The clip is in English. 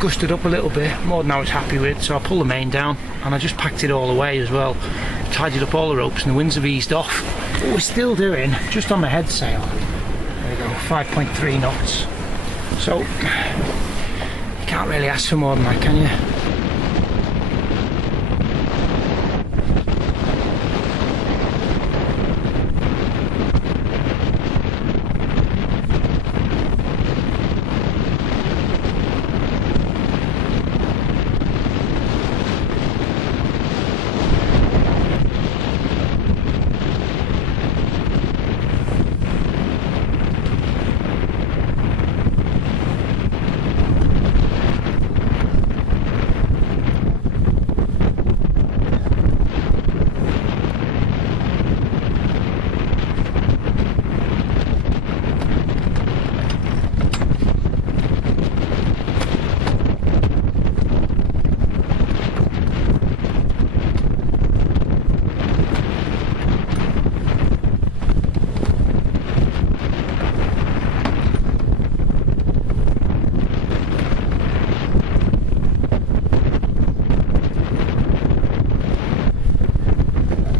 gusted up a little bit, more than I was happy with, so I pulled the main down and I just packed it all away as well. Tidied up all the ropes and the winds have eased off. But we're still doing, just on the head sail, there we go, 5.3 knots. So, you can't really ask for more than that, can you?